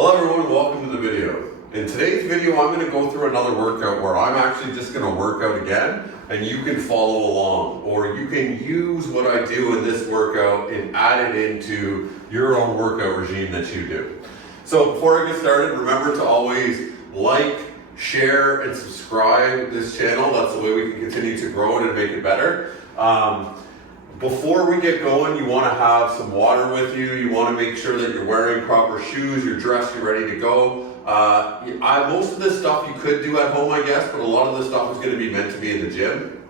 Hello everyone, welcome to the video. In today's video, I'm going to go through another workout where I'm actually just going to work out again, and you can follow along, or you can use what I do in this workout and add it into your own workout regime that you do. So before I get started, remember to always like, share, and subscribe this channel. That's the way we can continue to grow it and make it better. Before we get going, you want to have some water with you. You want to make sure that you're wearing proper shoes, you're dressed, you're ready to go. Most of this stuff you could do at home, I guess, but a lot of this stuff is going to be meant to be in the gym.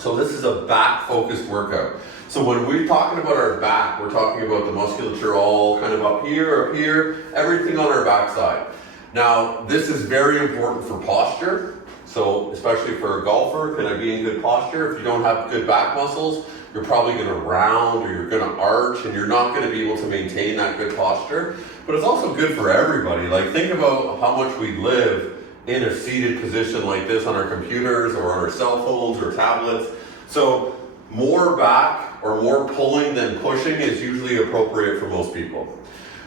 So this is a back-focused workout. So when we're talking about our back, we're talking about the musculature all kind of up here, everything on our backside. Now, this is very important for posture. So especially for a golfer, can I be in good posture? If you don't have good back muscles, you're probably going to round or you're going to arch and you're not going to be able to maintain that good posture. But it's also good for everybody. Like, think about how much we live in a seated position like this on our computers or on our cell phones or tablets. So more back or more pulling than pushing is usually appropriate for most people.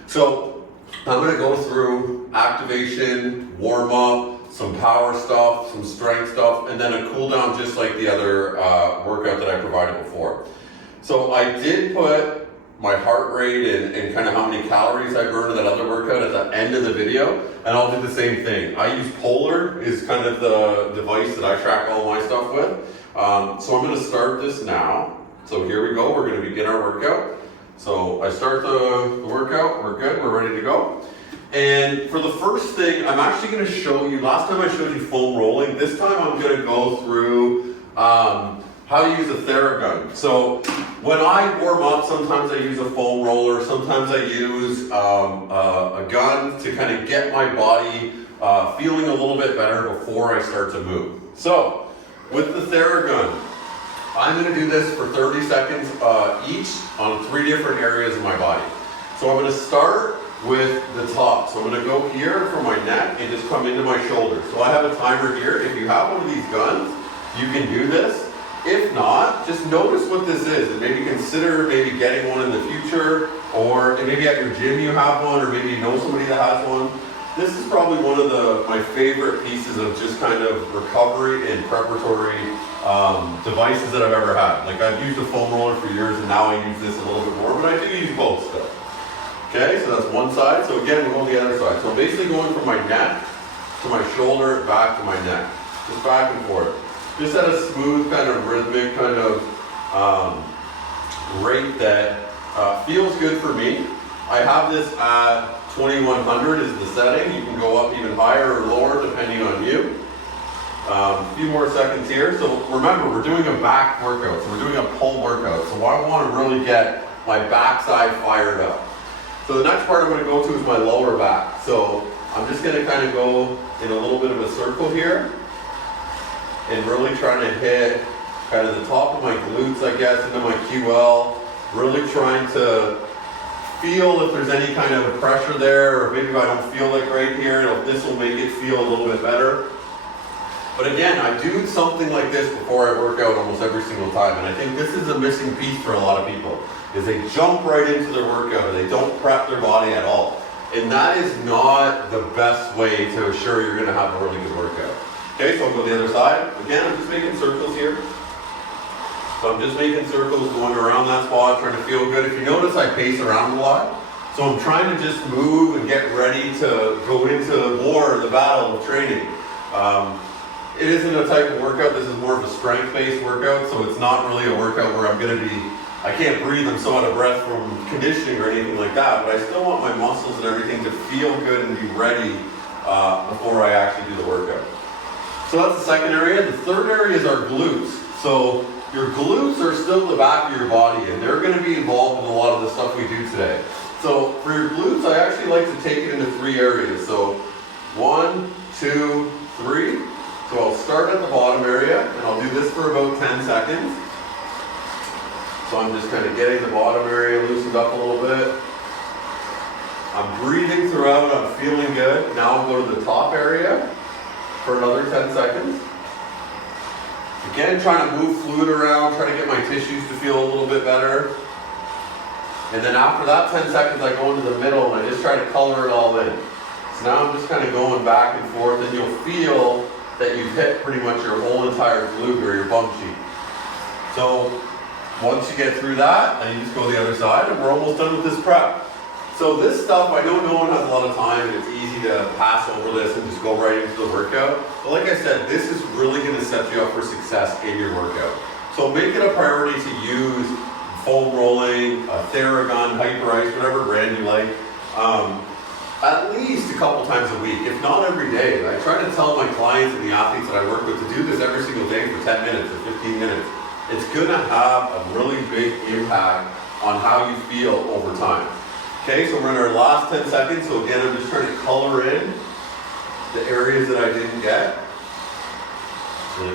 So I'm going to go through activation, warm up, some power stuff, some strength stuff, and then a cool down just like the other workout that I provided before. So I did put my heart rate and kind of how many calories I burned in that other workout at the end of the video, and I'll do the same thing. I use Polar is kind of the device that I track all my stuff with. So I'm going to start this now. So here we go, we're going to begin our workout. So I start the workout, we're good, we're ready to go. And for the first thing, I'm actually going to show you, last time I showed you foam rolling, this time I'm going to go through how to use a Theragun. So when I warm up, sometimes I use a foam roller, sometimes I use a gun to kind of get my body feeling a little bit better before I start to move. So with the Theragun, I'm going to do this for 30 seconds each on 3 different areas of my body. So I'm going to start with the top. So I'm going to go here for my neck and just come into my shoulders. So I have a timer here. If you have one of these guns, you can do this. If not, just notice what this is and maybe consider getting one in the future, or maybe at your gym you have one, or maybe you know somebody that has one. This is probably one of my favorite pieces of just kind of recovery and preparatory devices that I've ever had. Like, I've used a foam roller for years and now I use this a little bit more, but I do use both still. Okay, so that's one side. So again, we're going to the other side. So I'm basically going from my neck to my shoulder, back to my neck. Just back and forth. Just at a smooth, kind of rhythmic kind of rate that feels good for me. I have this at 2100 is the setting. You can go up even higher or lower depending on you. A few more seconds here. So remember, we're doing a back workout. So we're doing a pull workout. So I want to really get my backside fired up. So the next part I'm going to go to is my lower back. So I'm just going to kind of go in a little bit of a circle here and really trying to hit kind of the top of my glutes, I guess, into my QL. Really trying to feel if there's any kind of pressure there, or maybe if I don't feel it right here, this will make it feel a little bit better. But again, I do something like this before I work out almost every single time, and I think this is a missing piece for a lot of people, is they jump right into their workout and they don't prep their body at all. And that is not the best way to assure you're going to have a really good workout. Okay, so I'll go to the other side. Again, I'm just making circles here. So I'm just making circles going around that spot, trying to feel good. If you notice, I pace around a lot. So I'm trying to just move and get ready to go into the war, the battle of training. It isn't a type of workout, this is more of a strength-based workout, so it's not really a workout where I can't breathe, I'm so out of breath from conditioning or anything like that, but I still want my muscles and everything to feel good and be ready before I actually do the workout. So that's the second area. The third area is our glutes. So your glutes are still the back of your body, and they're going to be involved in a lot of the stuff we do today. So for your glutes, I actually like to take it into 3 areas. So 1, 2, 3. So I'll start at the bottom area, and I'll do this for about 10 seconds. So I'm just kind of getting the bottom area loosened up a little bit. I'm breathing throughout, I'm feeling good. Now I'll go to the top area for another 10 seconds. Again, trying to move fluid around, trying to get my tissues to feel a little bit better. And then after that 10 seconds, I go into the middle and I just try to color it all in. So now I'm just kind of going back and forth, and you'll feel that you've hit pretty much your whole entire glute or your bum cheek. So once you get through that, then you just go the other side, and we're almost done with this prep. So this stuff, I know no one has a lot of time, and it's easy to pass over this and just go right into the workout. But like I said, this is really going to set you up for success in your workout. So make it a priority to use foam rolling, Theragun, Hyper Ice, whatever brand you like, at least a couple times a week, if not every day. I try to tell my clients and the athletes that I work with to do this every single day for 10 minutes or 15 minutes. It's going to have a really big impact on how you feel over time. Okay, so we're in our last 10 seconds. So again, I'm just trying to color in the areas that I didn't get. And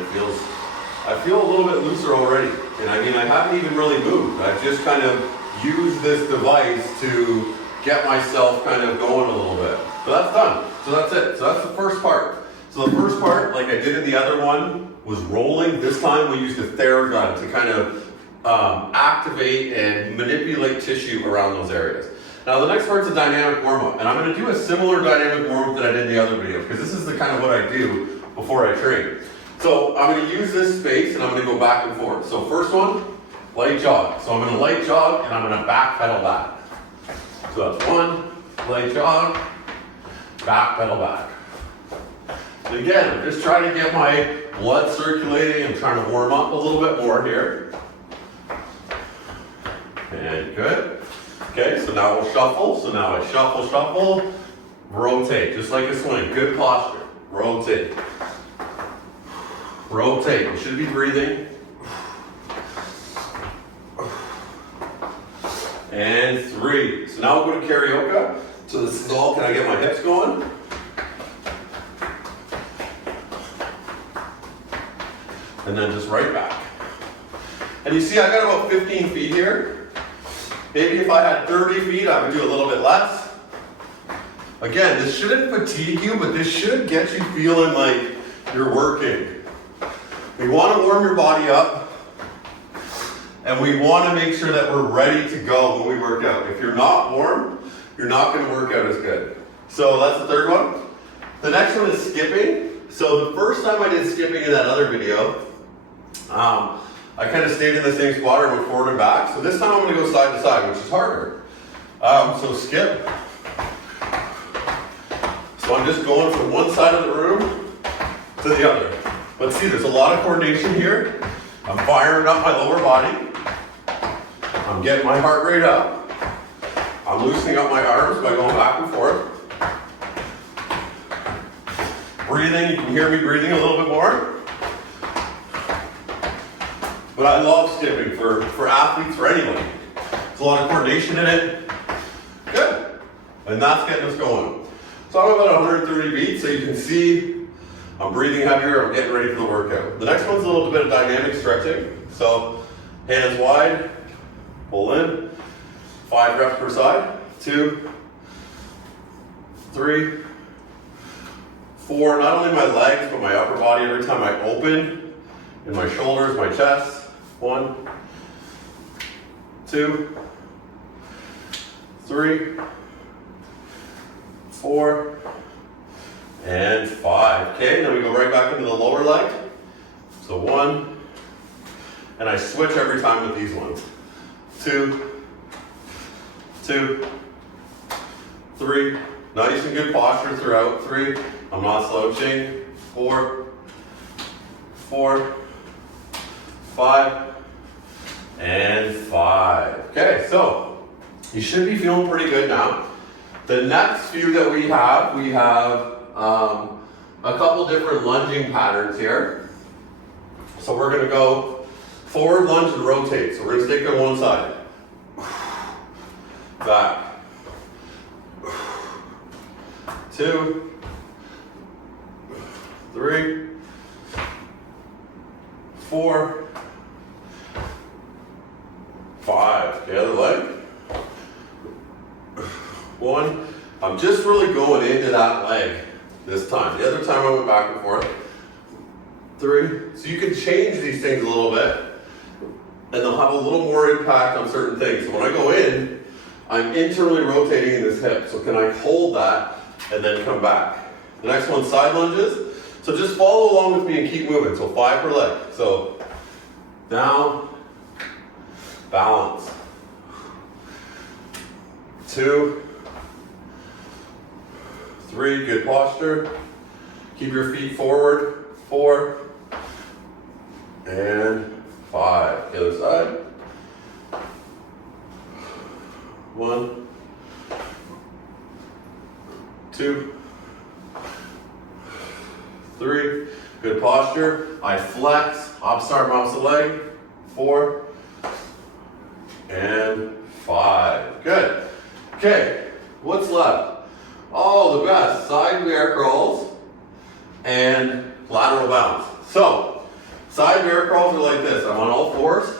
I feel a little bit looser already. And I mean, I haven't even really moved. I've just kind of used this device to get myself kind of going a little bit. So that's done. So that's it. So that's the first part. So the first part, like I did in the other one, was rolling. This time we used a Theragun to kind of activate and manipulate tissue around those areas. Now the next part's a dynamic warm-up, and I'm going to do a similar dynamic warm-up that I did in the other video, because this is the kind of what I do before I train. So I'm going to use this space, and I'm going to go back and forth. So first one, light jog. So I'm going to light jog, and I'm going to back pedal back. So that's one, light jog, back pedal back. And again, I'm just trying to get my blood circulating. I'm trying to warm up a little bit more here. And good. Okay, so now we'll shuffle. So now I shuffle, shuffle, rotate, just like a swing. Good posture. Rotate. Rotate. You should be breathing. And 3. So now we'll go to karaoke. So this is all, can I get my hips going? And then just right back. And you see I got about 15 feet here. Maybe if I had 30 feet, I would do a little bit less. Again, this shouldn't fatigue you, but this should get you feeling like you're working. We want to warm your body up, and we want to make sure that we're ready to go when we work out. If you're not warm, you're not going to work out as good. So that's the third one. The next one is skipping. So the first time I did skipping in that other video, I kind of stayed in the same squat or went forward and back. So this time I'm going to go side to side, which is harder. So skip. So I'm just going from one side of the room to the other. But see, there's a lot of coordination here. I'm firing up my lower body. I'm getting my heart rate up. I'm loosening up my arms by going back and forth. Breathing, you can hear me breathing a little bit more. But I love skipping for athletes, for anyone. There's a lot of coordination in it. Good. And that's getting us going. So I'm about 130 beats, so you can see I'm breathing heavier, I'm getting ready for the workout. The next one's a little bit of dynamic stretching. So hands wide, pull in, 5 reps per side, 2, 3, 4, not only my legs, but my upper body every time I open, and my shoulders, my chest. 1, 2, 3, 4, and 5. Okay, then we go right back into the lower leg. So 1, and I switch every time with these ones. 2, 2, 3. Nice and good posture throughout. 3. I'm not slouching. 4, 4, 5, and 5. Okay, so you should be feeling pretty good now. The next few that we have a couple different lunging patterns here. So we're going to go forward lunge and rotate. So we're going to stick on one side. Back. 2, 3, 4, 5. Okay, other leg. 1. I'm just really going into that leg this time. The other time I went back and forth. 3. So you can change these things a little bit, and they'll have a little more impact on certain things. So when I go in, I'm internally rotating in this hip. So can I hold that and then come back. The next one, side lunges. So just follow along with me and keep moving. So 5 per leg. So down, balance. 2, 3, good posture. Keep your feet forward. 4, and 5. The other side. 1, 2, 3, good posture. I flex, opposite arm, opposite leg. 4, and 5. Good. Okay, what's left? Oh, the best. Side bear crawls and lateral bounce. So, side bear crawls are like this. I'm on all fours,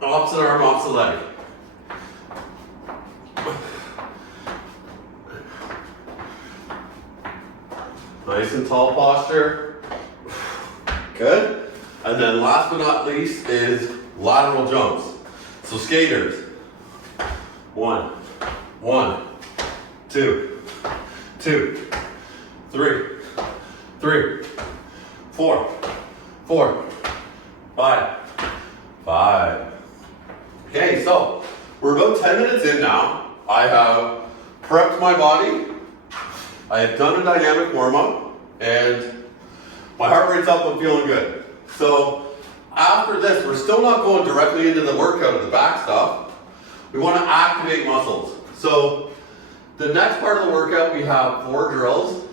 opposite arm, opposite leg. Nice and tall posture. Good. And then last but not least is lateral jumps. So skaters. 1, 1, 2, 2, 3, 3, 4, 4, 5, 5. Okay, so we're about 10 minutes in now. I have prepped my body. I have done a dynamic warm-up, and my heart rate's up, I'm feeling good. So after this, we're still not going directly into the workout of the back stuff. We want to activate muscles. So the next part of the workout, we have 4 drills,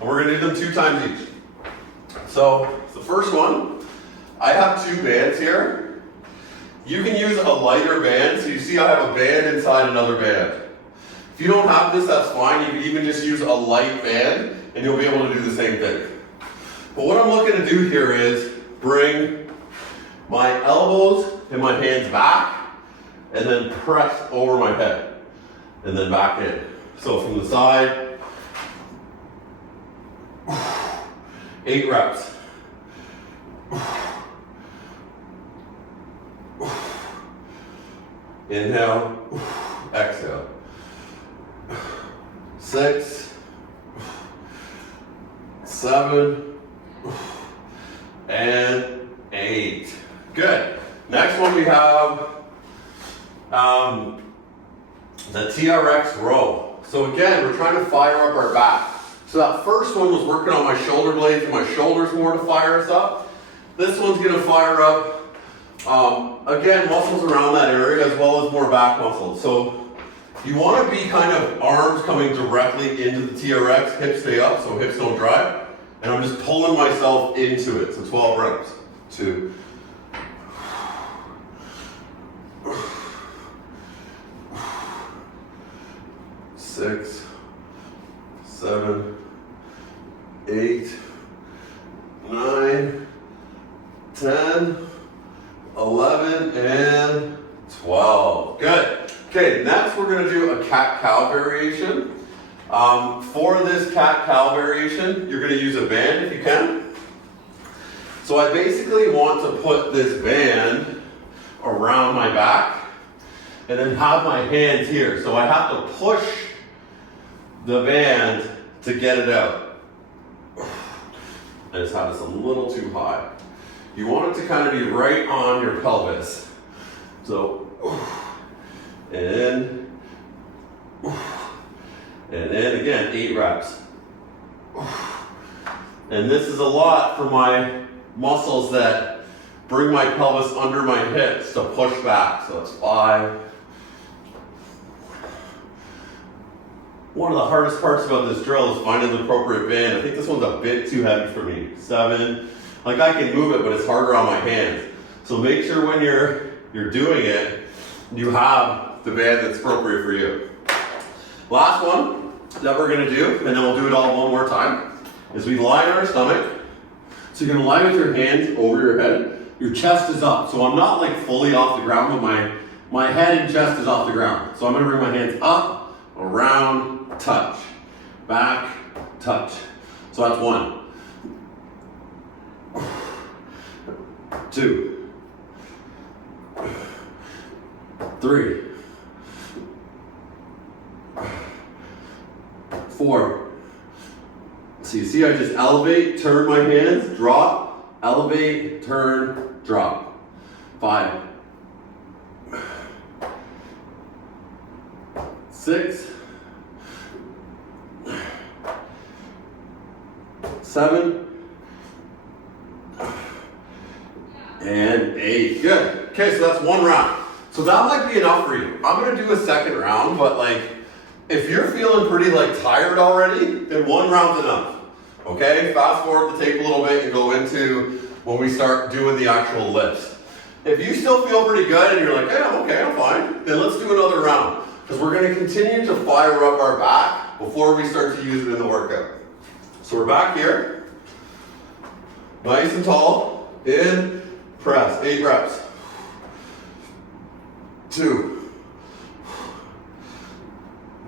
and we're going to do them 2 times each. So the first one, I have 2 bands here. You can use a lighter band, so you see I have a band inside another band. If you don't have this, that's fine. You can even just use a light band and you'll be able to do the same thing. But what I'm looking to do here is bring my elbows and my hands back and then press over my head and then back in. So from the side, 8 reps. Inhale, exhale. 6, 7, and 8. Good. Next one we have the TRX row. So again, we're trying to fire up our back. So that first one was working on my shoulder blades and my shoulders more to fire us up. This one's going to fire up, again, muscles around that area as well as more back muscles. So you want to be kind of arms coming directly into the TRX, hips stay up so hips don't drive. And I'm just pulling myself into it. So 12 reps. 2. 6, 7, 8, 9, 10, 11, and 12. Good. Okay, next we're going to do a cat-cow variation. For this cat-cow variation, you're going to use a band if you can. So I basically want to put this band around my back and then have my hands here. So I have to push the band to get it out. I just have this a little too high. You want it to kind of be right on your pelvis. So, and then again, 8 reps. And this is a lot for my muscles that bring my pelvis under my hips to push back. So it's 5. One of the hardest parts about this drill is finding the appropriate band. I think this one's a bit too heavy for me. 7. Like I can move it, but it's harder on my hands. So make sure when you're doing it, you have the band that's appropriate for you. Last one that we're gonna do, and then we'll do it all one more time, is we lie on our stomach. So you're gonna lie with your hands over your head. Your chest is up. So I'm not like fully off the ground, but my head and chest is off the ground. So I'm gonna bring my hands up, around, touch, back, touch. So that's 1. 2, 3, 4. So you see I just elevate, turn my hands, drop, elevate, turn, drop. 5. 6. 7. And 8. Good. Okay, so that's 1 round. So that might be enough for you. I'm gonna do a second round, but like, if you're feeling pretty like tired already, then 1 round's enough. Okay, fast forward the tape a little bit and go into when we start doing the actual lifts. If you still feel pretty good and you're like, hey, I'm okay, I'm fine, then let's do another round. Because we're gonna continue to fire up our back before we start to use it in the workout. So we're back here, nice and tall, in, press, 8 reps. 2,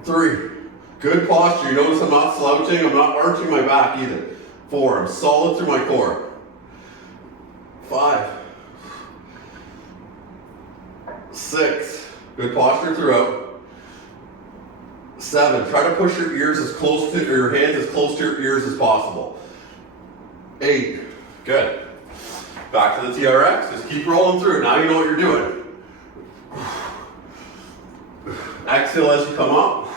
3, good posture. You notice I'm not slouching, I'm not arching my back either. 4, I'm solid through my core. 5, 6, good posture throughout. 7, try to push your ears as close to, or your hands as close to your ears as possible. 8, good. Back to the TRX, just keep rolling through. Now you know what you're doing. Exhale as you come up.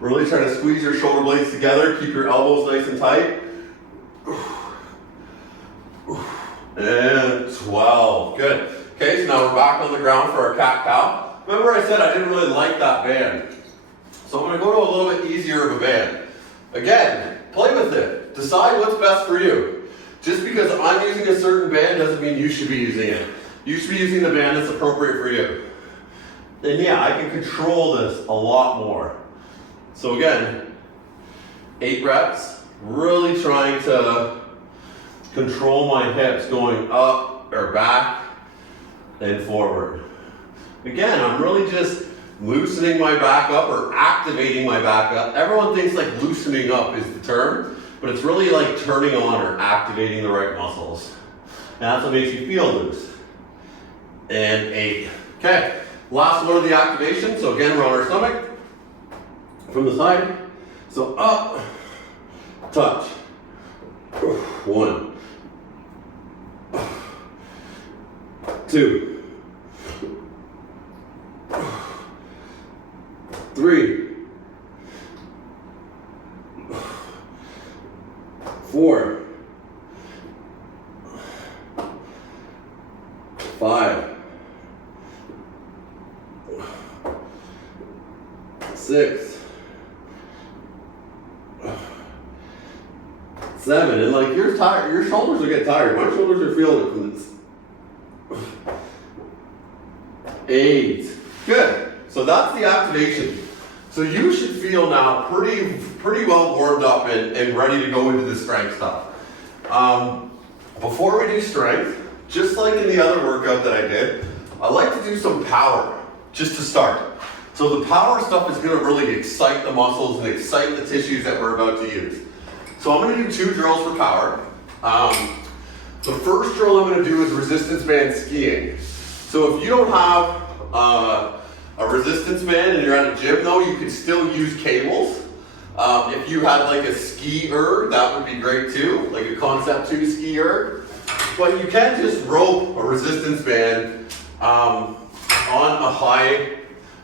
Really try to squeeze your shoulder blades together. Keep your elbows nice and tight. And 12. Good. Okay, so now we're back on the ground for our cat-cow. Remember I said I didn't really like that band. So I'm going to go to a little bit easier of a band. Again, play with it. Decide what's best for you. Just because I'm using a certain band doesn't mean you should be using it. You should be using the band that's appropriate for you. And yeah, I can control this a lot more. So again, 8 reps, really trying to control my hips going up or back and forward. Again, I'm really just loosening my back up or activating my back up. Everyone thinks like loosening up is the term, but it's really like turning on or activating the right muscles. And that's what makes you feel loose. And 8. Okay, last one of the activation. So again, we're on our stomach from the side. So up, touch. 1, 2, 3, 4, 5, 6, 7, and like you're tired, your shoulders will get tired. My shoulders are feeling it from this. 8. Good. So that's the activation. So you should feel now pretty well warmed up and ready to go into the strength stuff. Before we do strength, just like in the other workout that I did, I like to do some power just to start. So the power stuff is going to really excite the muscles and excite the tissues that we're about to use. So I'm going to do 2 drills for power. The first drill I'm going to do is resistance band skiing. So if you don't have a resistance band and you're at a gym though, you can still use cables. If you had like a skier, that would be great too, like a Concept 2 skier. But you can just rope a resistance band on a high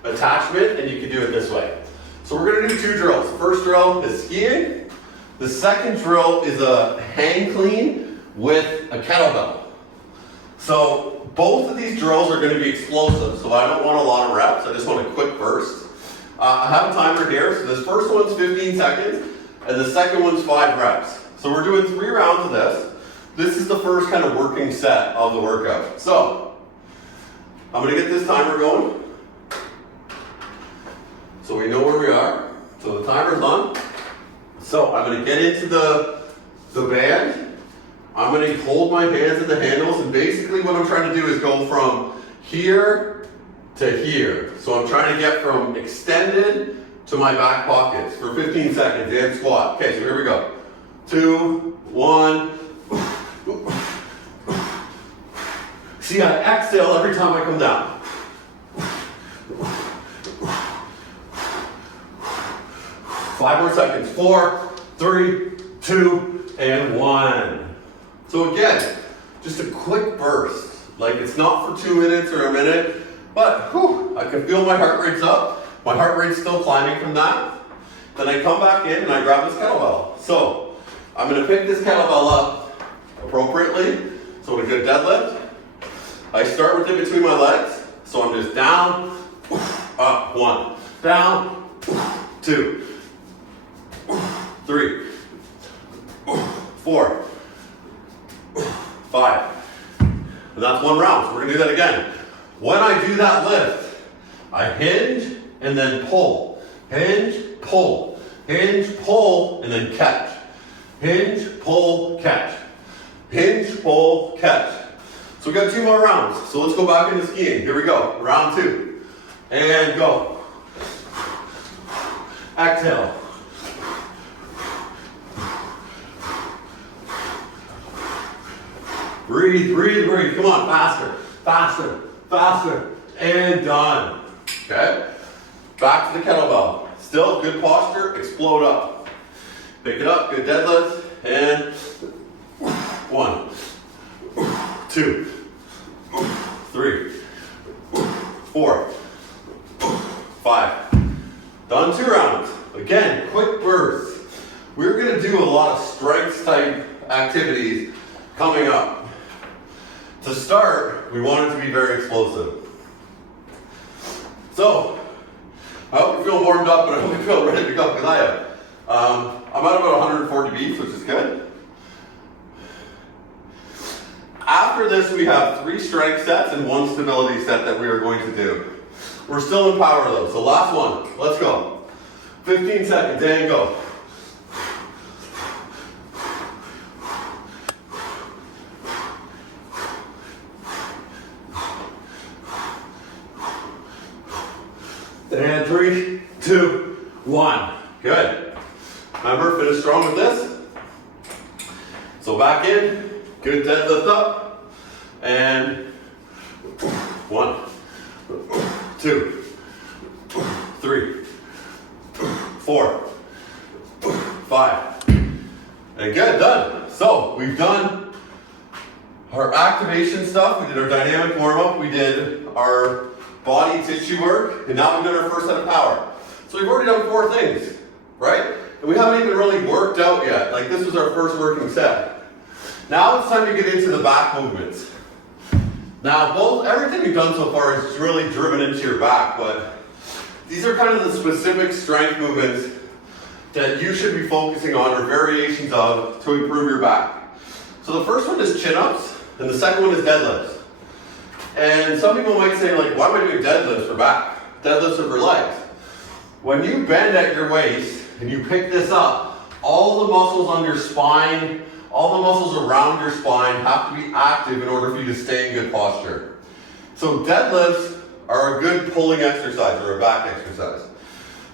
attachment and you can do it this way. So we're gonna do 2 drills. First drill is skiing. The second drill is a hang clean with a kettlebell. So both of these drills are going to be explosive, so I don't want a lot of reps, I just want a quick burst. I have a timer here, so this first one's 15 seconds, and the second one's 5 reps. So we're doing 3 rounds of this. This is the first kind of working set of the workout. So, I'm going to get this timer going, so we know where we are. So the timer's on. So I'm going to get into the band. I'm going to hold my hands in the handles, and basically what I'm trying to do is go from here to here. So I'm trying to get from extended to my back pockets for 15 seconds and squat. Okay, so here we go. 2, 1. See, I exhale every time I come down. 5 more seconds. 4, 3, 2, and 1. So again, just a quick burst. Like it's not for 2 minutes or a minute, but whew, I can feel my heart rate's up. My heart rate's still climbing from that. Then I come back in and I grab this kettlebell. So I'm gonna pick this kettlebell up appropriately. So with a good deadlift, I start with it between my legs. So I'm just down, up, 1, down, 2, 3, 4, 5. And that's 1 round, so we're gonna do that again. When I do that lift, I hinge and then pull. Hinge, pull. Hinge, pull, and then catch. Hinge, pull, catch. Hinge, pull, catch. So we got 2 more rounds. So let's go back into skiing. Here we go, round 2. And go. Exhale. Breathe, breathe, breathe. Come on, faster, faster, faster. And done. Okay? Back to the kettlebell. Still good posture, explode up. Pick it up, good deadlift, and 1, 2, 3, 4, 5. Done 2 rounds. Again, quick bursts. We're gonna do a lot of strength type activities coming up. To start, we want it to be very explosive. So, I hope you feel warmed up and I hope you feel ready to go because I am. I'm at about 140 beats, which is good. After this, we have 3 strength sets and 1 stability set that we are going to do. We're still in power though, so last one, let's go. 15 seconds, and go. And 3, 2, 1. Good. Remember, finish strong with this. So back in, good deadlift up. And 1, 2, 3, 4, 5. And good, done. So we've done our activation stuff. We did our dynamic warm-up. We did our body tissue work, and now we've done our first set of power. So we've already done 4 things, right? And we haven't even really worked out yet. Like this was our first working set. Now it's time to get into the back movements. Now everything we've done so far is really driven into your back, but these are kind of the specific strength movements that you should be focusing on or variations of to improve your back. So the first one is chin-ups, and the second one is deadlifts. And some people might say, like, why am I doing deadlifts for back? Deadlifts are for legs. When you bend at your waist and you pick this up, all the muscles on your spine, all the muscles around your spine have to be active in order for you to stay in good posture. So deadlifts are a good pulling exercise or a back exercise.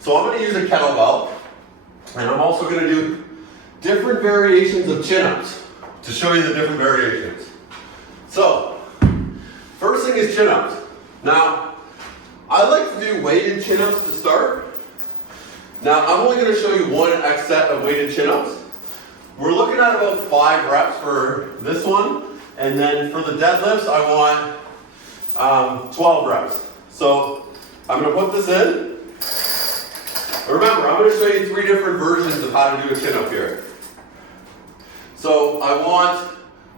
So I'm going to use a kettlebell, and I'm also going to do different variations of chin-ups to show you the different variations. So, first thing is chin-ups. Now, I like to do weighted chin-ups to start. Now, I'm only going to show you 1 X set of weighted chin-ups. We're looking at about 5 reps for this one, and then for the deadlifts, I want 12 reps. So, I'm going to put this in. Remember, I'm going to show you 3 different versions of how to do a chin-up here. So,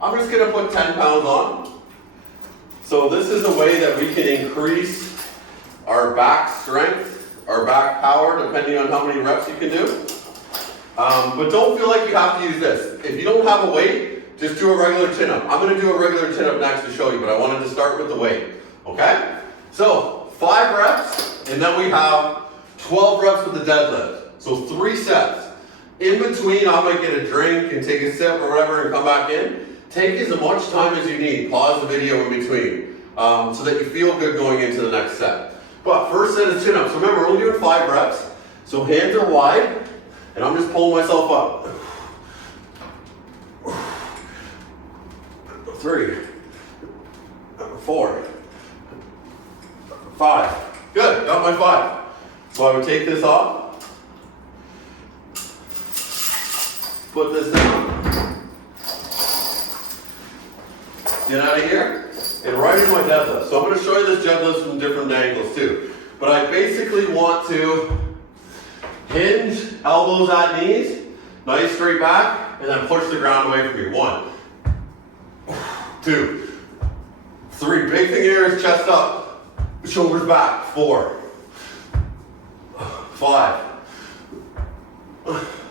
I'm just going to put 10 pounds on. So this is a way that we can increase our back strength, our back power, depending on how many reps you can do. But don't feel like you have to use this. If you don't have a weight, just do a regular chin-up. I'm going to do a regular chin-up next to show you, but I wanted to start with the weight. Okay? So 5 reps, and then we have 12 reps with the deadlift. So 3 sets. In between, I might get a drink and take a sip or whatever and come back in. Take as much time as you need. Pause the video in between so that you feel good going into the next set. But first set is chin-ups. Remember, we're only doing 5 reps. So hands are wide, and I'm just pulling myself up. 3, 4, 5, Good, got my 5. So I would take this off, put this down, get out of here, and right into my deadlift. So I'm going to show you this deadlift from different angles too. But I basically want to hinge, elbows at knees, nice straight back, and then push the ground away from me. 1, 2, 3. Big thing here is chest up, shoulders back. 4, 5,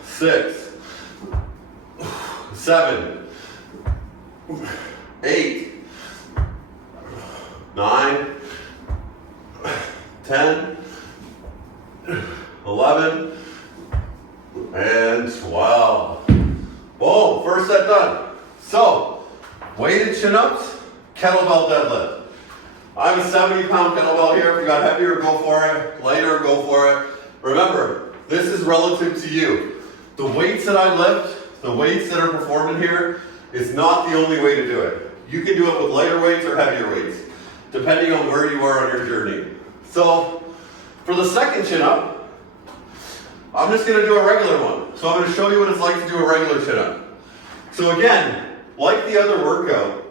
6, 7, 8, 9, 10, 11, and 12. Boom, first set done. So, weighted chin-ups, kettlebell deadlift. I have a 70-pound kettlebell here. If you got heavier, go for it. Lighter, go for it. Remember, this is relative to you. The weights that I lift, the weights that are performed in here, is not the only way to do it. You can do it with lighter weights or heavier weights, depending on where you are on your journey. So, for the second chin-up, I'm just going to do a regular one. So I'm going to show you what it's like to do a regular chin-up. So again, like the other workout,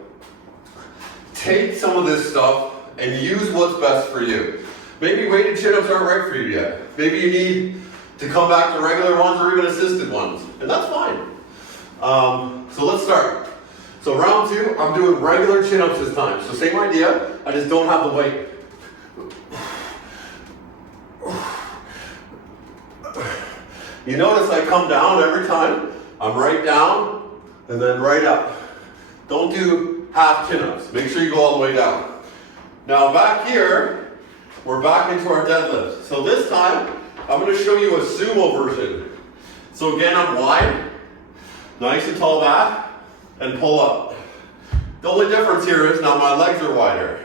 take some of this stuff and use what's best for you. Maybe weighted chin-ups aren't right for you yet. Maybe you need to come back to regular ones or even assisted ones, and that's fine. So let's start. So round 2, I'm doing regular chin-ups this time. So same idea, I just don't have the weight. You notice I come down every time. I'm right down and then right up. Don't do half chin-ups. Make sure you go all the way down. Now back here, we're back into our deadlift. So this time, I'm going to show you a sumo version. So again, I'm wide, nice and tall back, and pull up. The only difference here is now my legs are wider.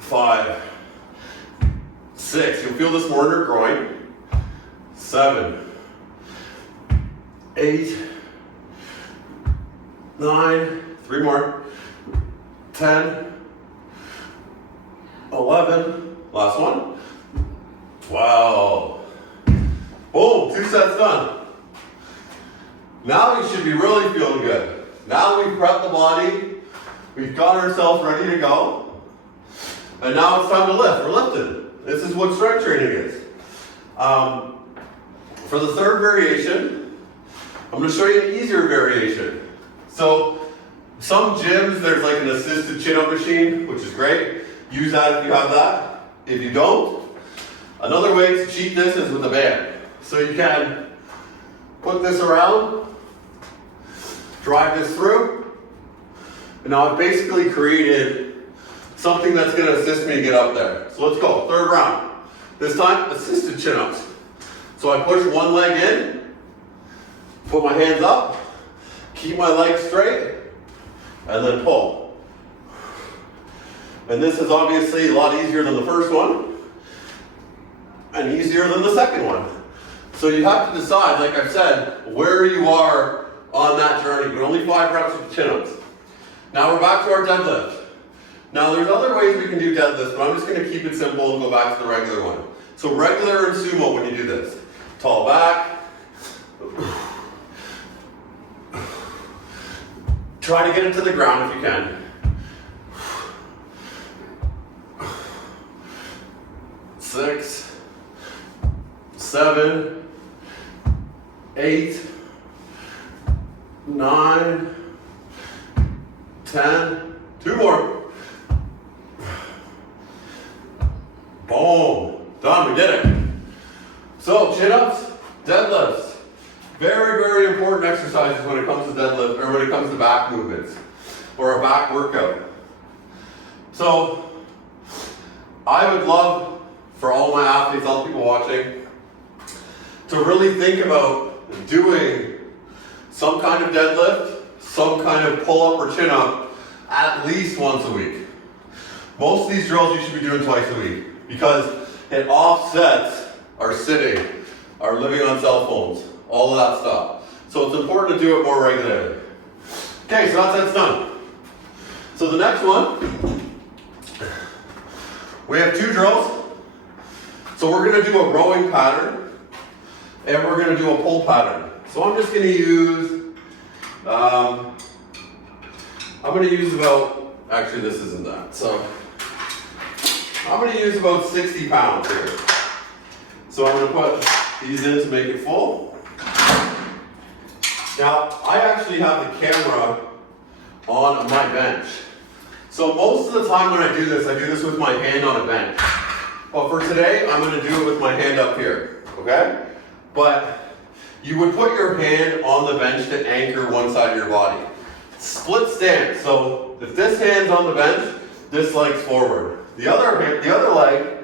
5, 6, you'll feel this more in your groin. 7, 8, 9, 3 more, 10, 11, last one, 12. Boom, 2 sets done. Now we should be really feeling good. Now that we've prepped the body, we've got ourselves ready to go. And now it's time to lift. We're lifting. This is what strength training is. For the third variation, I'm going to show you an easier variation. So, some gyms, there's like an assisted chin-up machine, which is great. Use that if you have that. If you don't, another way to cheat this is with a band. So you can put this around, drive this through, and now I've basically created something that's going to assist me to get up there. So let's go, third round. This time, assisted chin-ups. So I push one leg in, put my hands up, keep my legs straight, and then pull. And this is obviously a lot easier than the first one, and easier than the second one. So you have to decide, like I've said, where you are on that journey, but only 5 reps with chin-ups. Now we're back to our deadlift. Now there's other ways we can do deadlifts, but I'm just going to keep it simple and go back to the regular one. So regular and sumo when you do this. Tall back. Try to get it to the ground if you can. 6, 7, 8, 9, 10, 2 more. Boom, done, we did it. So chin-ups, deadlifts, very, very important exercises when it comes to deadlift, or when it comes to back movements, or a back workout. So, I would love for all my athletes, all the people watching, to really think about doing some kind of deadlift, some kind of pull-up or chin-up at least once a week. Most of these drills you should be doing twice a week because it offsets our sitting, our living on cell phones, all of that stuff. So it's important to do it more regularly. Okay, so that's done. So the next one, we have 2 drills. So we're gonna do a rowing pattern and we're gonna do a pull pattern. So I'm just gonna use, I'm gonna use about, actually this isn't that. So I'm gonna use about 60 pounds here. So I'm gonna put these in to make it full. Now, I actually have the camera on my bench. So most of the time when I do this with my hand on a bench. But for today, I'm gonna do it with my hand up here, okay? But you would put your hand on the bench to anchor one side of your body. Split stance, so if this hand's on the bench, this leg's forward. The other leg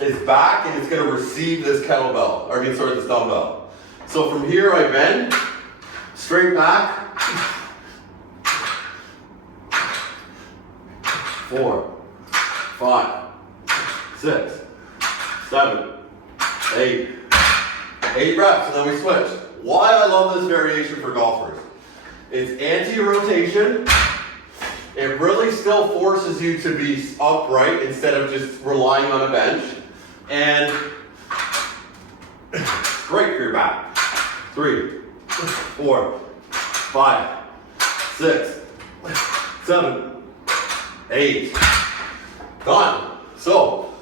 is back and it's gonna receive this kettlebell, this dumbbell. So from here I bend, straight back, 4, 5, 6, 7, 8. 8 reps, and then we switch. Why I love this variation for golfers. It's anti-rotation. It really still forces you to be upright instead of just relying on a bench. And great for your back. 3, 4, 5, 6, 7, 8. Done. So,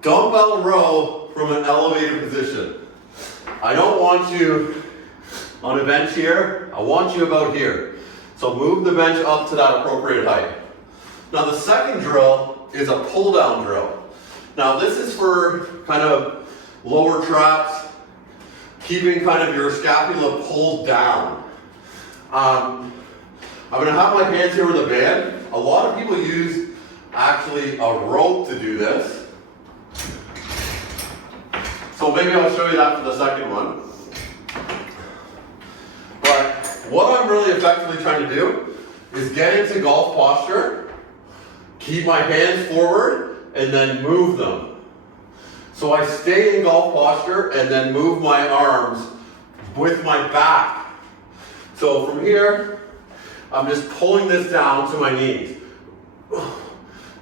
dumbbell row from an elevated position. I don't want you on a bench here. I want you about here. So move the bench up to that appropriate height. Now the second drill is a pull down drill. Now this is for kind of lower traps, keeping kind of your scapula pulled down. I'm gonna have my hands here with a band. A lot of people use actually a rope to do this. So maybe I'll show you that for the second one. But what I'm really effectively trying to do is get into golf posture, keep my hands forward, and then move them. So I stay in golf posture and then move my arms with my back. So from here, I'm just pulling this down to my knees.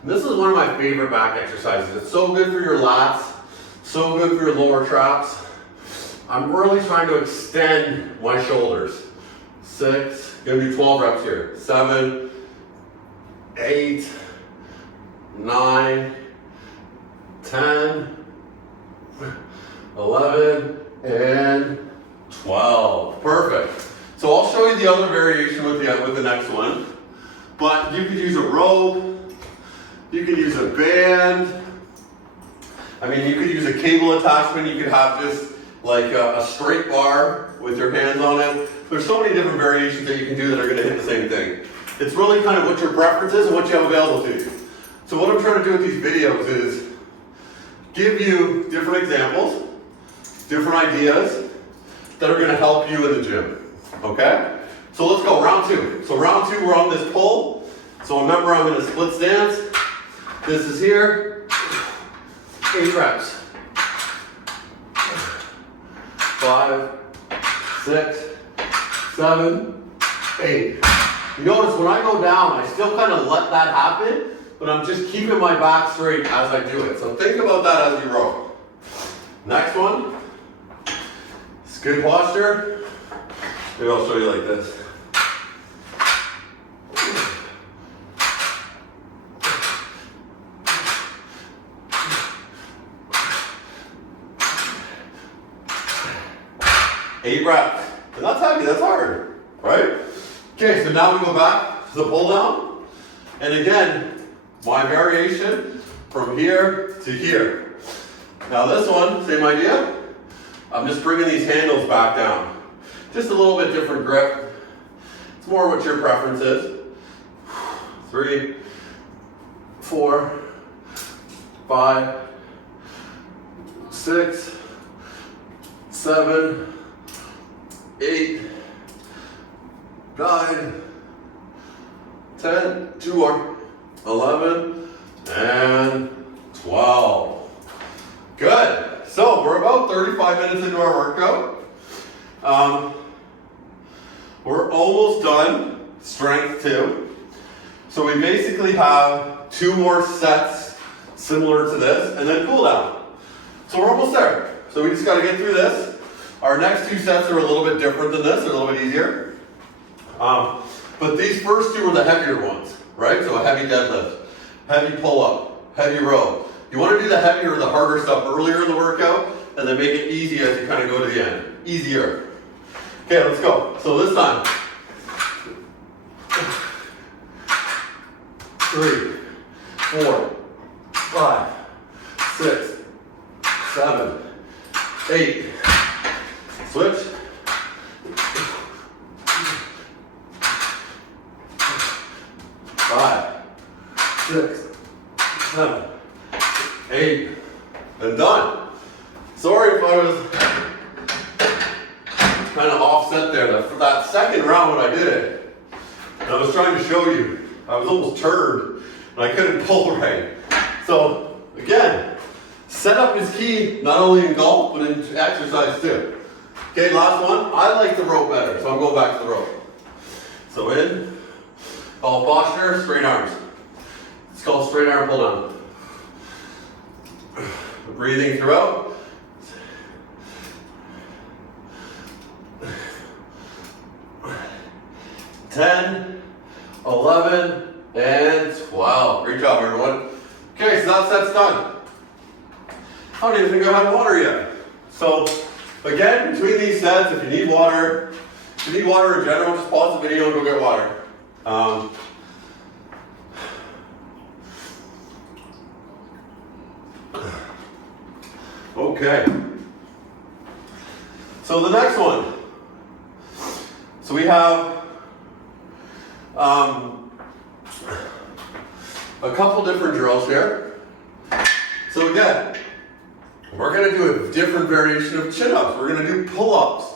This is one of my favorite back exercises. It's so good for your lats. So good for your lower traps. I'm really trying to extend my shoulders. 6, gonna do 12 reps here. 7, 8, 9, 10, 11, and 12. Perfect. So I'll show you the other variation with the next one. But you could use a rope, you could use a band. You could use a cable attachment. You could have just like a straight bar with your hands on it. There's so many different variations that you can do that are going to hit the same thing. It's really kind of what your preference is and what you have available to you. So what I'm trying to do with these videos is give you different examples, different ideas that are going to help you in the gym. Okay? So let's go round 2. So round 2, we're on this pull. So remember, I'm in a split stance. This is here. 8 reps. 5, 6, 7, 8. You notice when I go down, I still kind of let that happen, but I'm just keeping my back straight as I do it. So think about that as you row. Next one. It's good posture. Maybe I'll show you like this. Eight reps. And that's heavy, that's hard, right? Okay, so now we go back to the pull down. And again, my variation from here to here. Now this one, same idea. I'm just bringing these handles back down. Just a little bit different grip. It's more what your preference is. 3, 4, 5, 6, 7, 8, 9, 10, 2 more, 11, and 12. Good. So we're about 35 minutes into our workout. We're almost done. Strength 2. So we basically have 2 more sets similar to this, and then cool down. So we're almost there. So we just got to get through this. Our next 2 sets are a little bit different than this. They're a little bit easier. But these first 2 are the heavier ones, right? So a heavy deadlift, heavy pull-up, heavy row. You want to do the heavier or the harder stuff earlier in the workout, and then make it easy as you kind of go to the end. Easier. Okay, let's go. So this time. 3, 4, 5, 6, 7, 8. Switch. 5, 6, 7, 8, and done. Sorry if I was kind of offset there. For that second round when I did it, and I was trying to show you, I was almost turned and I couldn't pull right. So again, setup is key, not only in golf, but in exercise too. Okay, last one. I like the rope better, so I'm going back to the rope. So in, all posture, straight arms. It's called straight arm pull down. Breathing throughout. 10, 11, and 12. Great job, everyone. Okay, so that set's done. I don't even think I have water yet. So, again, between these sets, if you need water in general, just pause the video and go get water. Okay. So the next one. So we have a couple different drills here. So again, we're going to do a different variation of chin-ups. We're going to do pull-ups.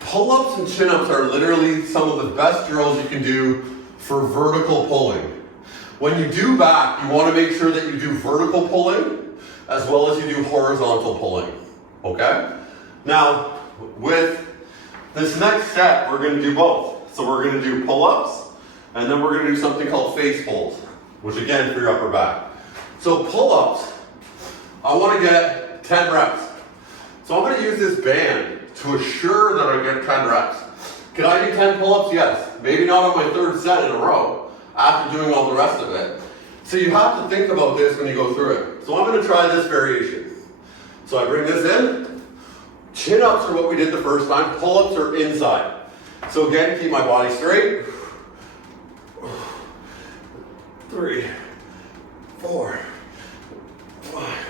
Pull-ups and chin-ups are literally some of the best drills you can do for vertical pulling. When you do back, you want to make sure that you do vertical pulling as well as you do horizontal pulling. Okay? Now, with this next set, we're going to do both. So we're going to do pull-ups, and then we're going to do something called face pulls, which again, for your upper back. So pull-ups, I want to get 10 reps. So I'm going to use this band to assure that I get 10 reps. Can I do 10 pull-ups? Yes. Maybe not on my 3rd set in a row after doing all the rest of it. So you have to think about this when you go through it. So I'm going to try this variation. So I bring this in. Chin-ups are what we did the first time. Pull-ups are inside. So again, keep my body straight. 3, 4, 5,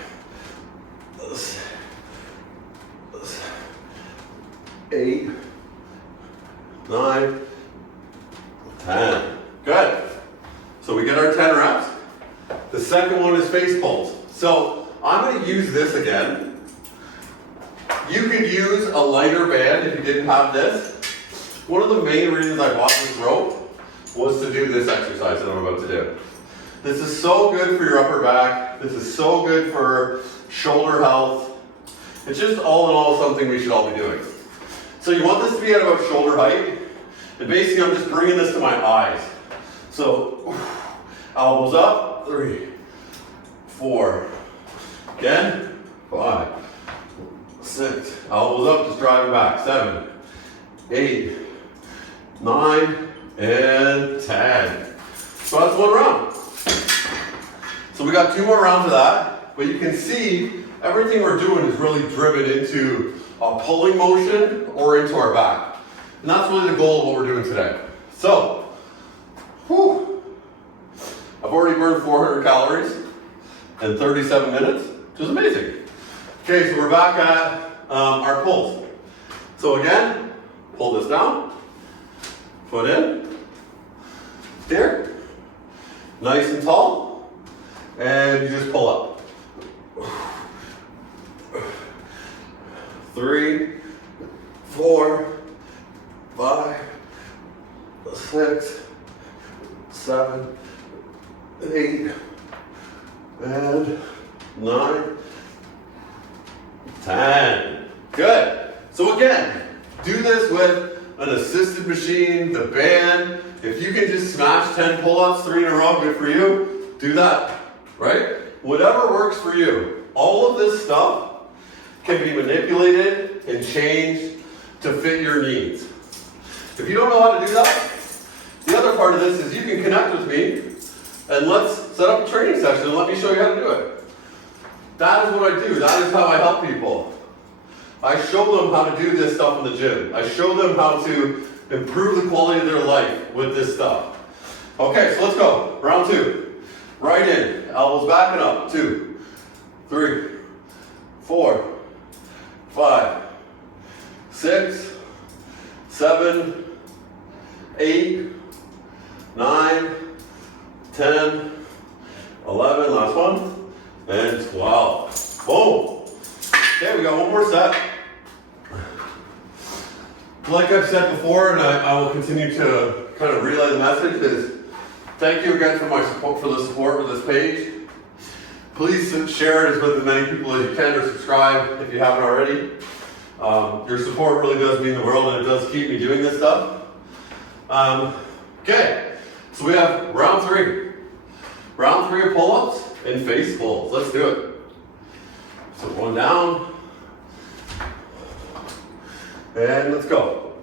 8, 9, 10. Good. So we get our 10 reps. The second one is face pulls. So I'm going to use this again. You could use a lighter band if you didn't have this. One of the main reasons I bought this rope was to do this exercise that I'm about to do. This is so good for your upper back. This is so good for shoulder health. It's just all in all something we should all be doing. So you want this to be at about shoulder height. And basically I'm just bringing this to my eyes. So elbows up, 3, 4, again, 5, 6, elbows up, just driving back, 7, 8, 9, and 10. So that's one round. So we got 2 more rounds of that, but you can see everything we're doing is really driven into a pulling motion or into our back. And that's really the goal of what we're doing today. So, I've already burned 400 calories in 37 minutes, which is amazing. Okay, so we're back at our pulls. So again, pull this down, foot in, here, nice and tall, and you just pull up. 3, 4, 5, 6, 7, 8, and 9, 10. Good. So again, do this with an assisted machine, the band. If you can just smash 10 pull-ups, 3 in a row, good for you, do that, right? Whatever works for you. All of this stuff can be manipulated and changed to fit your needs. If you don't know how to do that, the other part of this is you can connect with me and let's set up a training session and let me show you how to do it. That is what I do. That is how I help people. I show them how to do this stuff in the gym. I show them how to improve the quality of their life with this stuff. Okay, so let's go. Round 2. Right in. Elbows back and up. 2, 3, 4, 5, 6, 7, 8, 9, 10, 11, last one, and 12. Boom. Okay, we got one more set. Like I've said before, and I will continue to kind of relay the message, is thank you again for the support with this page. Please share it with as many people as you can, or subscribe if you haven't already. Your support really does mean the world, and it does keep me doing this stuff. Okay, so we have round 3. Round 3 of pull-ups and face pulls. Let's do it. So one down. And let's go.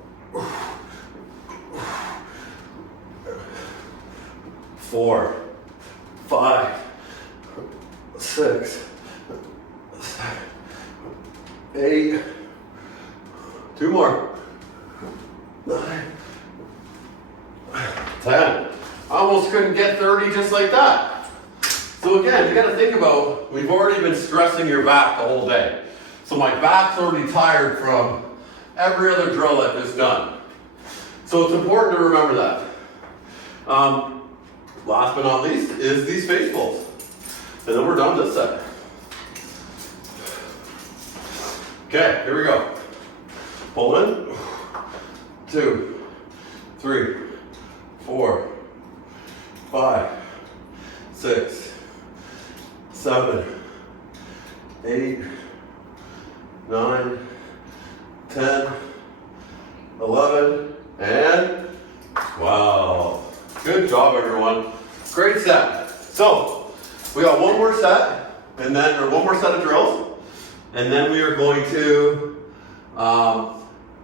4, 5, 6, 7, 8. 2 more. 9, 10. I almost couldn't get 30 just like that. So again, you got to think about, we've already been stressing your back the whole day. So my back's already tired from every other drill I've just done. So it's important to remember that. Last but not least is these face pulls. And then we're done this set. Okay, here we go. Pull in. 2, 3, 4, 5, 6, 7, 8, 9, 10, 11, and 12. Good job, everyone. Great set. So, we got one more set, and then, or one more set of drills, and then we are going to, I'm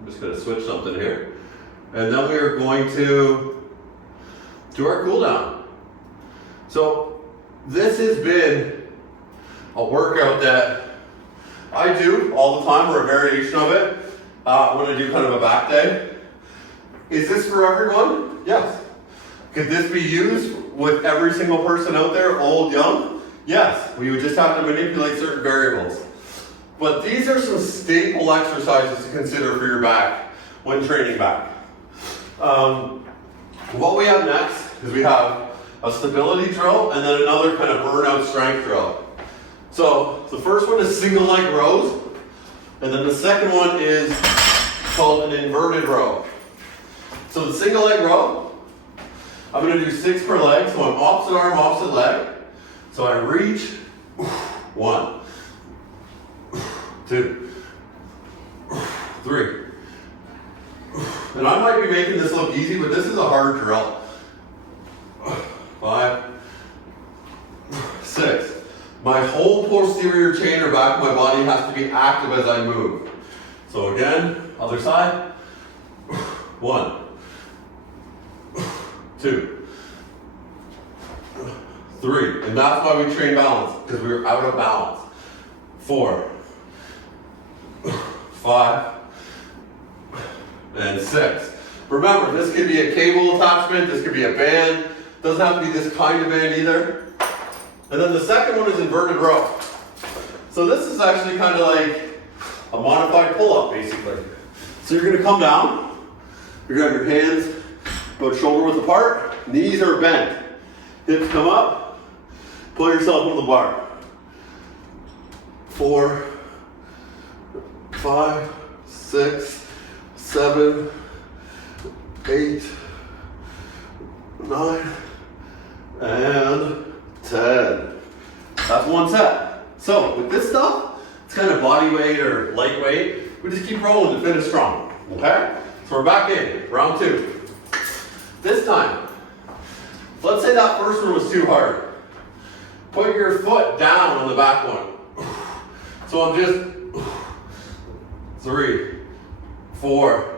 just going to switch something here, and then we are going to do our cool down. So, this has been a workout that I do all the time, or a variation of it, when I do kind of a back day. Is this for everyone? Yes. Could this be used with every single person out there, old, young? Yes. We would just have to manipulate certain variables. But these are some staple exercises to consider for your back when training back. What we have next is we have a stability drill and then another kind of burnout strength drill. So the first one is single leg rows, and then the second one is called an inverted row. So the single leg row, I'm going to do 6 per leg, so I'm opposite arm, opposite leg. So I reach, 1, 2, 3. And I might be making this look easy, but this is a hard drill. 5, 6. My whole posterior chain or back of my body has to be active as I move. So again, other side. 1, 2, 3. And that's why we train balance, because we were out of balance. 4, 5, and 6. Remember, this could be a cable attachment, this could be a band. Doesn't have to be this kind of band either. And then the second one is inverted row. So this is actually kind of like a modified pull-up, basically. So you're going to come down. You're going to have your hands about shoulder width apart. Knees are bent. Hips come up. Pull yourself into the bar. 4, 5, 6, 7, 8, 9, and 10. That's one set. So with this stuff, it's kind of body weight or lightweight. We just keep rolling to finish strong. Okay? So we're back in, round 2. This time, let's say that first one was too hard. Put your foot down on the back one. So I'm just 3, 4,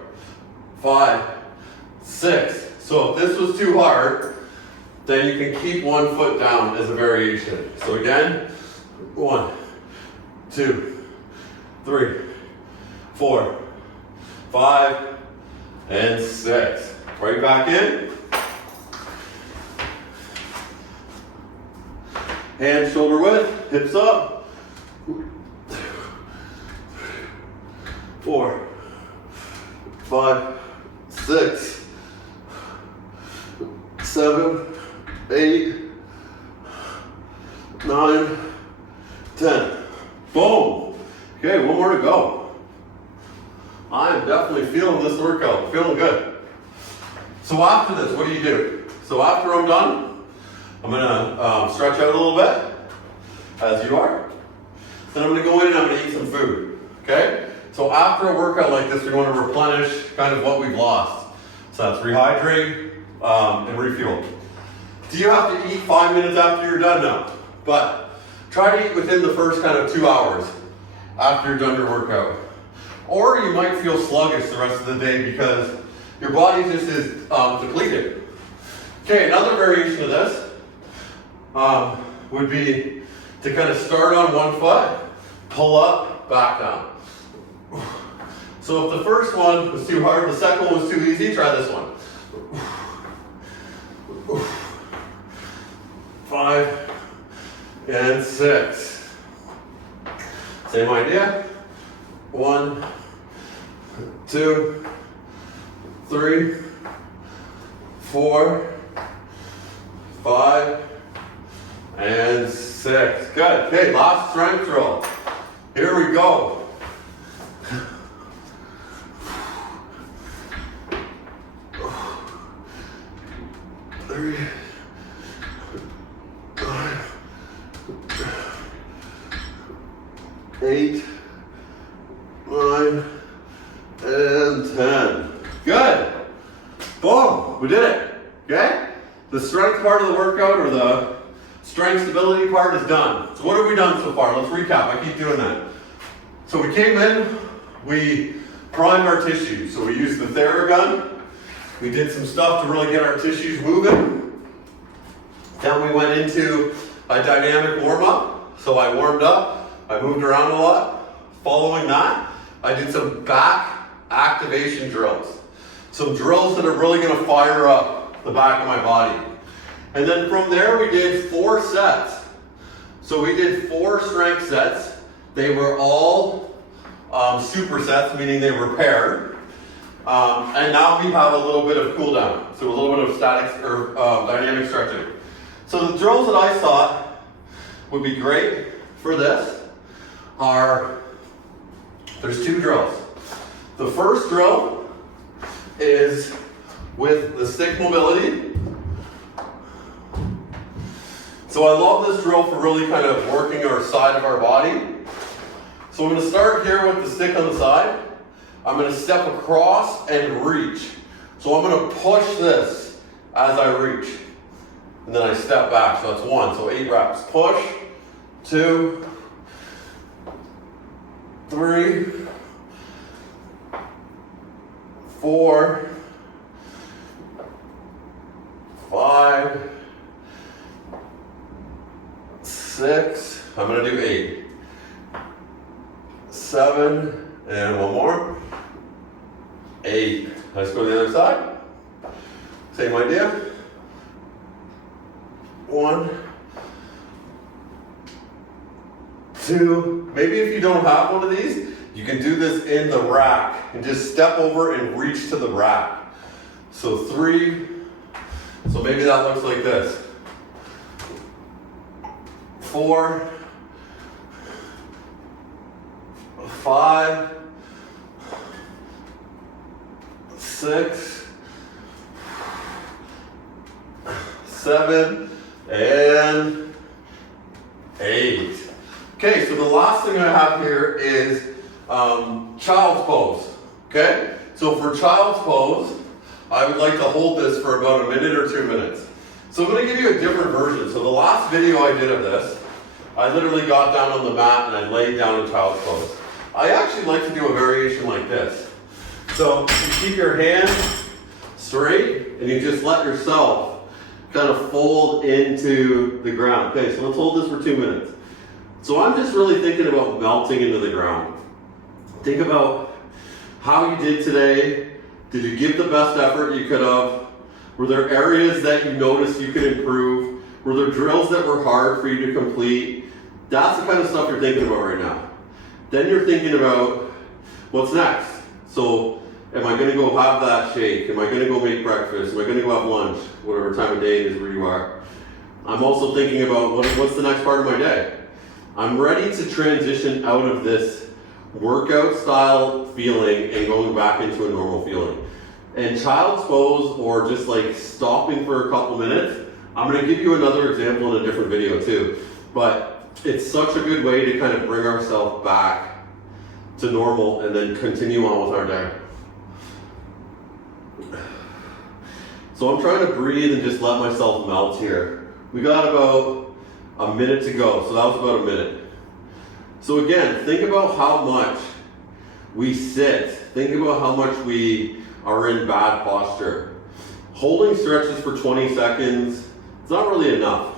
5, 6. So if this was too hard, then you can keep one foot down as a variation. So again, 1, 2, 3, 4, 5, and 6. Right back in. Hands shoulder width, hips up. 4, 5, 6, 7, 8, 9, 10. Boom. Okay, one more to go. I am definitely feeling this workout, feeling good. So after this, what do? So after I'm done, I'm gonna stretch out a little bit, as you are. Then I'm gonna go in and I'm gonna eat some food, okay? So after a workout like this, we wanna replenish kind of what we've lost. So that's rehydrate and refuel. Do you have to eat 5 minutes after you're done? No. But try to eat within the first kind of 2 hours after you're done your workout. Or you might feel sluggish the rest of the day because your body just is depleted. Okay, another variation of this would be to kind of start on one foot, pull up, back down. So if the first one was too hard, the second one was too easy, try this one. 5 and 6. Same idea. 1, 2, 3, 4, 5, and 6. Good. Okay, last strength drill. Here we go. 3, 5, 8, 9, and 10. Good. Boom. We did it. Okay? The strength part of the workout, or the strength stability part, is done. So what have we done so far? Let's recap. I keep doing that. So we came in, we primed our tissues. So we used the Theragun. We did some stuff to really get our tissues moving. Then we went into a dynamic warm-up. So I warmed up, I moved around a lot. Following that, I did some back activation drills. Some drills that are really gonna fire up the back of my body. And then from there, we did 4 sets. So we did 4 strength sets. They were all supersets, meaning they were paired. And now we have a little bit of cool down. So a little bit of static or dynamic stretching. So the drills that I thought would be great for this are, there's 2 drills. The first drill is with the stick mobility. So I love this drill for really kind of working our side of our body. So I'm going to start here with the stick on the side. I'm going to step across and reach. So I'm going to push this as I reach. And then I step back. So that's 1. So 8 reps. Push. 2. 3. 4. 5. 6. I'm going to do 8. 7. And one more. 8. Let's go to the other side. Same idea. 1. 2. Maybe if you don't have one of these, you can do this in the rack and just step over and reach to the rack. So 3. So maybe that looks like this. 4. 5. 6. 7. And 8. Okay, so the last thing I have here is child's pose. Okay, So for child's pose, I would like to hold this for about a minute or 2 minutes. So I'm going to give you a different version. So the last video I did of this, I literally got down on the mat and I laid down in child's pose. I actually like to do a variation like this. So you keep your hands straight and you just let yourself kind of fold into the ground. Okay, so let's hold this for 2 minutes. So I'm just really thinking about melting into the ground. Think about how you did today. Did you give the best effort you could have? Were there areas that you noticed you could improve? Were there drills that were hard for you to complete? That's the kind of stuff you're thinking about right now. Then you're thinking about what's next. So am I going to go have that shake? Am I going to go make breakfast? Am I going to go have lunch? Whatever time of day it is where you are. I'm also thinking about what's the next part of my day. I'm ready to transition out of this workout style feeling and going back into a normal feeling. And child's pose, or just like stopping for a couple minutes, I'm going to give you another example in a different video too. But it's such a good way to kind of bring ourselves back to normal and then continue on with our day. So I'm trying to breathe and just let myself melt here. We got about a minute to go, so that was about a minute. So again, think about how much we sit. Think about how much we are in bad posture. Holding stretches for 20 seconds, it's not really enough.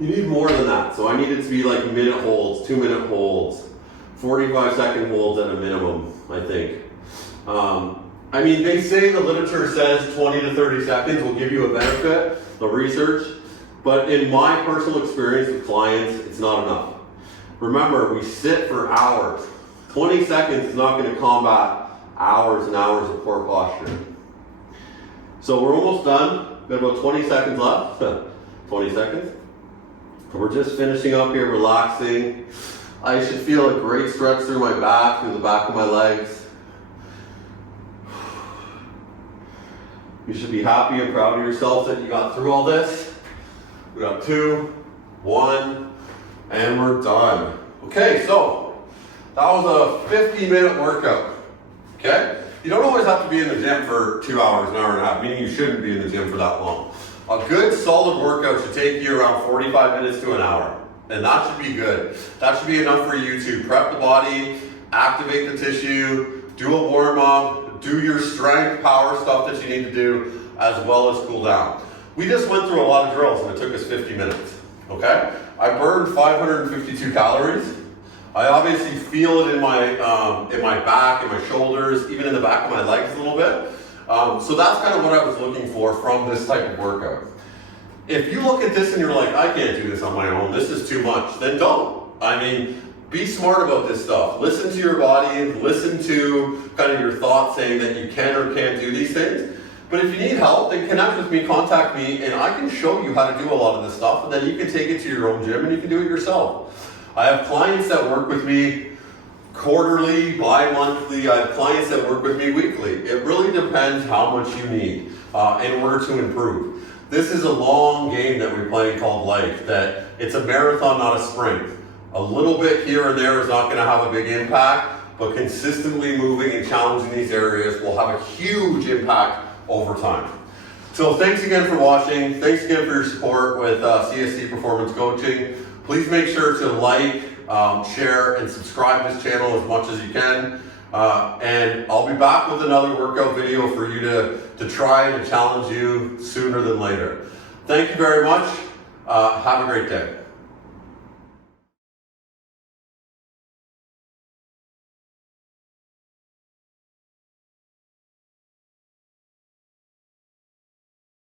You need more than that. So I need it to be like minute holds, 2 minute holds, 45-second holds at a minimum, I think. I mean, they say the literature says 20 to 30 seconds will give you a benefit, the research, but in my personal experience with clients, it's not enough. Remember, we sit for hours. 20 seconds is not going to combat hours and hours of poor posture. So we're almost done. We've got about 20 seconds left. 20 seconds. We're just finishing up here, relaxing. I should feel a great stretch through my back, through the back of my legs. You should be happy and proud of yourself that you got through all this. We got 2, 1, and we're done. Okay, so that was a 50-minute workout. Okay? You don't always have to be in the gym for 2 hours, an hour and a half, meaning you shouldn't be in the gym for that long. A good solid workout should take you around 45 minutes to an hour. And that should be good. That should be enough for you to prep the body, activate the tissue, do a warm-up, do your strength power stuff that you need to do, as well as cool down. We just went through a lot of drills and it took us 50 minutes, okay? I burned 552 calories. I obviously feel it in my back, in my shoulders, even in the back of my legs a little bit. So that's kind of what I was looking for from this type of workout. If you look at this and you're like, I can't do this on my own, this is too much, then don't. I mean, be smart about this stuff. Listen to your body, listen to kind of your thoughts saying that you can or can't do these things. But if you need help, then connect with me, contact me, and I can show you how to do a lot of this stuff, and then you can take it to your own gym and you can do it yourself. I have clients that work with me quarterly, bi-monthly. I have clients that work with me weekly. It really depends how much you need in order to improve. This is a long game that we play called life, that it's a marathon, not a sprint. A little bit here and there is not going to have a big impact, but consistently moving and challenging these areas will have a huge impact over time. So thanks again for watching. Thanks again for your support with CSC Performance Coaching. Please make sure to like, share, and subscribe to this channel as much as you can. And I'll be back with another workout video for you to try and challenge you sooner than later. Thank you very much. Have a great day.